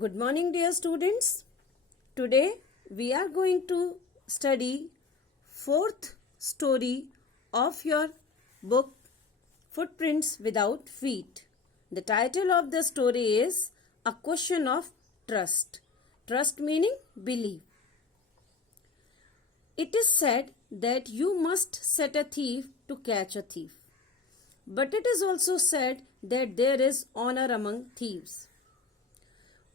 Good morning, dear students. Today we are going to study fourth story of your book Footprints Without Feet. The title of the story is A Question of Trust. Trust meaning belief. It is said that you must set a thief to catch a thief. But it is also said that there is honor among thieves.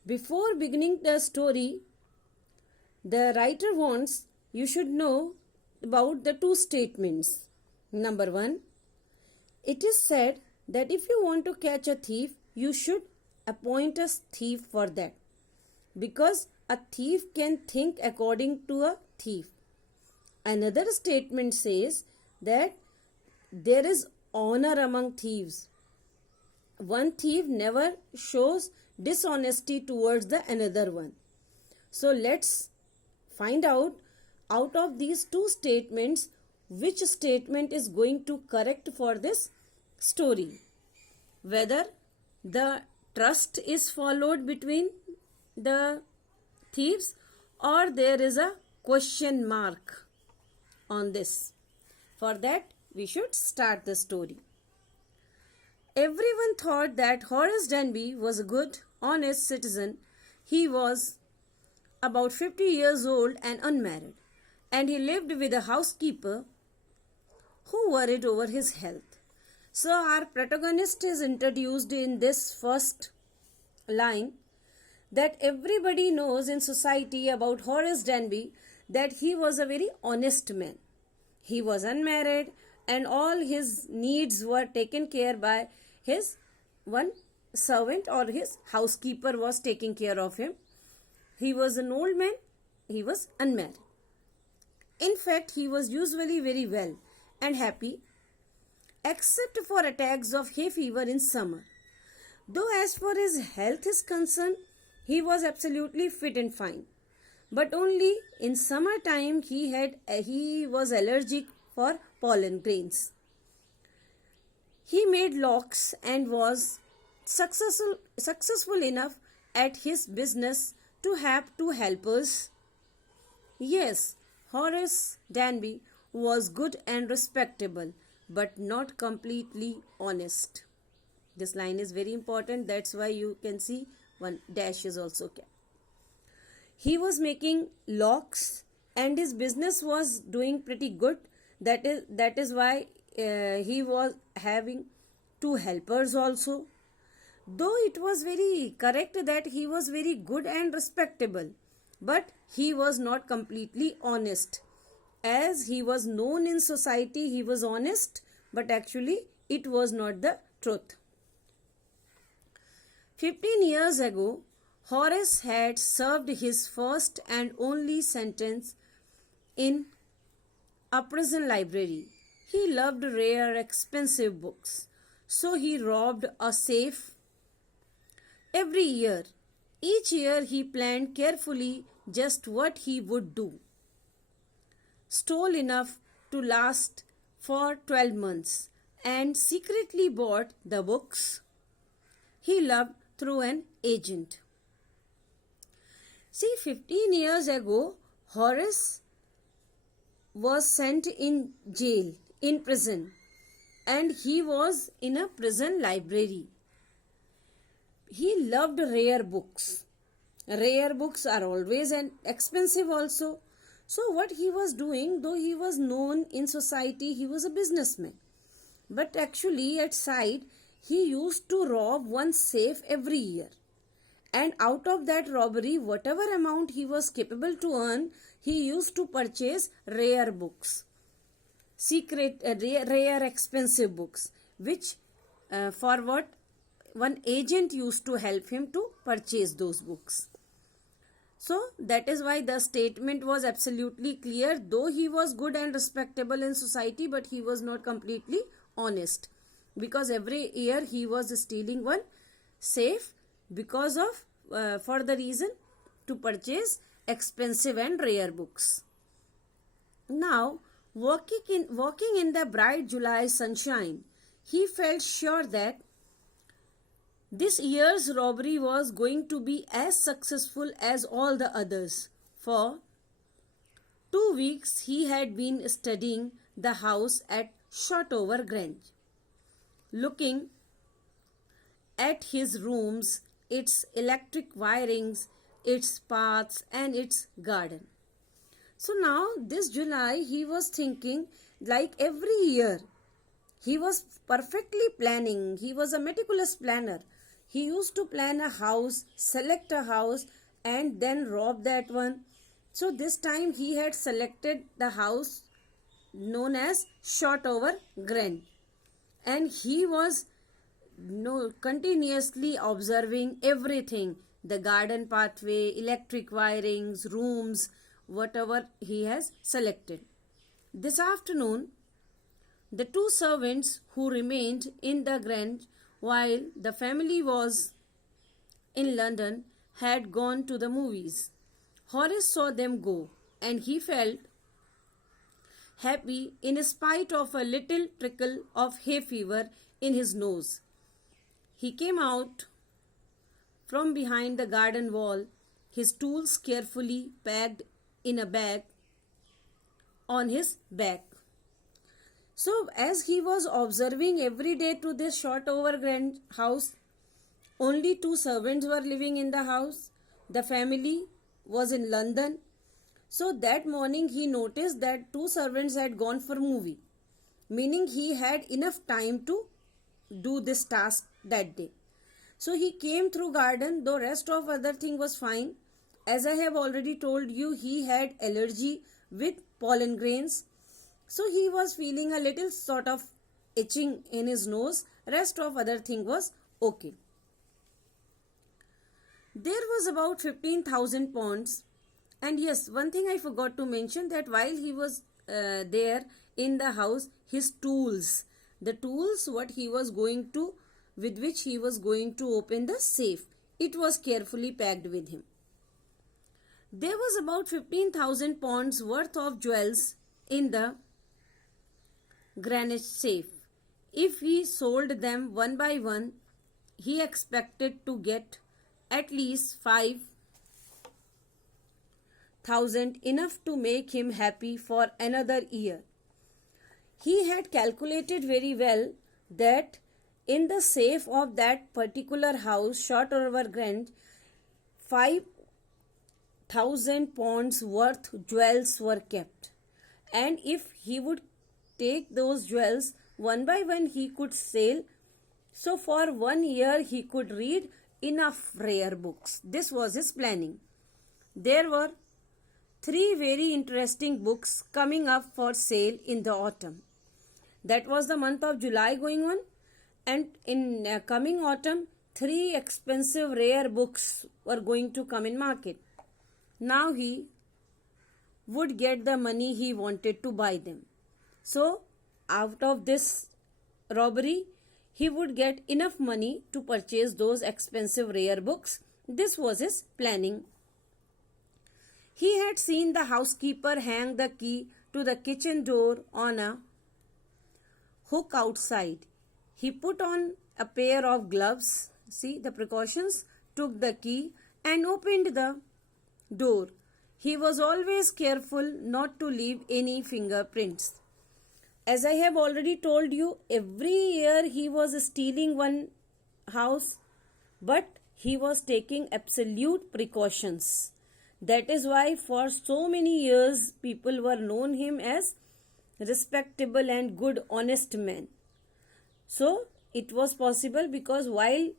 Before beginning the story, the writer wants you should know about the two statements. Number one, it is said that if you want to catch a thief, you should appoint a thief for that. Because a thief can think according to a thief. Another statement says that there is honor among thieves. One thief never shows dishonesty towards the another one. So let's find out of these two statements which statement is going to correct for this story. Whether the trust is followed between the thieves or there is a question mark on this. For that we should start the story. Everyone thought that Horace Denby was a good, honest citizen. He was about 50 years old and unmarried, and he lived with a housekeeper who worried over his health. So our protagonist is introduced in this first line that everybody knows in society about Horace Denby that he was a very honest man. He was unmarried and all his needs were taken care by his one servant or his housekeeper was taking care of him. He was an old man. He was unmarried. In fact, he was usually very well and happy except for attacks of hay fever in summer. Though as far as health is concerned, he was absolutely fit and fine. But only in summertime he was allergic for pollen grains. He made locks and was successful enough at his business to have two helpers. Yes, Horace Denby was good and respectable, but not completely honest. This line is very important. That's why you can see one dash is also kept. He was making locks and his business was doing pretty good. That is why he was having two helpers also. Though it was very correct that he was very good and respectable, but he was not completely honest. As he was known in society, he was honest, but actually it was not the truth. 15 years ago, Horace had served his first and only sentence in a prison library. He loved rare, expensive books, so he robbed a safe every year. Each year he planned carefully just what he would do. Stole enough to last for 12 months and secretly bought the books he loved through an agent. See, 15 years ago, Horace was sent in jail, in prison, and he was in a prison library. He loved rare books. Rare books are always expensive also. So what he was doing, though he was known in society, he was a businessman. But actually at side, he used to rob one safe every year. And out of that robbery, whatever amount he was capable to earn, he used to purchase rare books. Rare expensive books, which for what one agent used to help him to purchase those books. So that is why the statement was absolutely clear. Though he was good and respectable in society, but he was not completely honest. Because every year he was stealing one safe because of for the reason to purchase expensive and rare books. Now, walking in the bright July sunshine, he felt sure that This year's robbery was going to be as successful as all the others. For 2 weeks he had been studying the house at Shotover Grange, looking at his rooms, its electric wirings, its paths, and its garden. So now, this July, he was thinking like every year. He was perfectly planning. He was a meticulous planner. He used to plan a house, select a house, and then rob that one. So this time he had selected the house known as Shotover Grange, and he was continuously observing everything, the garden pathway, electric wirings, rooms, whatever he has selected. This afternoon, the two servants who remained in the Grange while the family was in London had gone to the movies. Horace saw them go, and he felt happy in spite of a little trickle of hay fever in his nose. He came out from behind the garden wall, his tools carefully packed in a bag on his back. So, as he was observing every day to this Shotover Grange house, only two servants were living in the house. The family was in London. So, that morning he noticed that two servants had gone for movie, meaning he had enough time to do this task that day. So he came through garden, though rest of other thing was fine. As I have already told you, he had allergy with pollen grains. So he was feeling a little sort of itching in his nose. Rest of other thing was okay. There was about 15,000 pounds. And yes, one thing I forgot to mention, that while he was there in the house, his tools, the tools with which he was going to open the safe, it was carefully packed with him. There was about 15,000 pounds worth of jewels in the Greenwich safe. If he sold them one by one, he expected to get at least 5,000, enough to make him happy for another year. He had calculated very well that in the safe of that particular house, Shotover Grange, 5,000 pounds worth jewels were kept. And if he would take those jewels one by one, he could sell. So for 1 year, he could read enough rare books. This was his planning. There were 3 very interesting books coming up for sale in the autumn. That was the month of July going on, and in coming autumn, 3 expensive rare books were going to come in market. Now he would get the money he wanted to buy them. So out of this robbery, he would get enough money to purchase those expensive rare books. This was his planning. He had seen the housekeeper hang the key to the kitchen door on a hook outside. He put on a pair of gloves, see the precautions, took the key and opened the door. He was always careful not to leave any fingerprints. As I have already told you, every year he was stealing one house, but he was taking absolute precautions. That is why for so many years people were known him as respectable and good honest man. So it was possible because while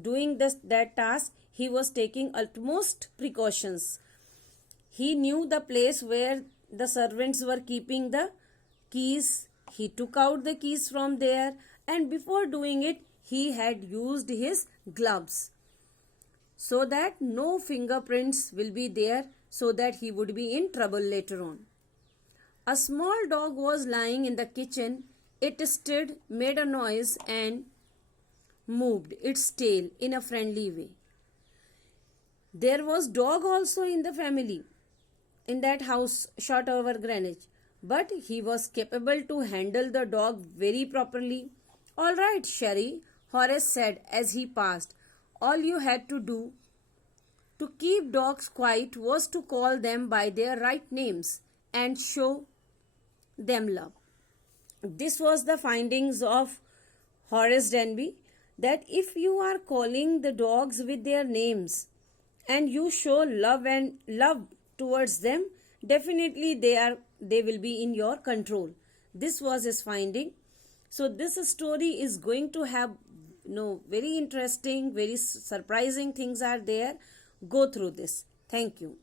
doing that task, he was taking utmost precautions. He knew the place where the servants were keeping the keys. He took out the keys from there, and before doing it, he had used his gloves so that no fingerprints will be there, so that he would be in trouble later on. A small dog was lying in the kitchen. It stirred, made a noise and moved its tail in a friendly way. There was dog also in the family, in that house, Shotover Grange, but he was capable to handle the dog very properly. "All right, Sherry, Horace said as he passed. All you had to do to keep dogs quiet was to call them by their right names and show them love. This was the findings of Horace Denby, that if you are calling the dogs with their names and you show love towards them, definitely they will be in your control. This was his finding. So this story is going to have very interesting, very surprising things are there. Go through this. Thank you.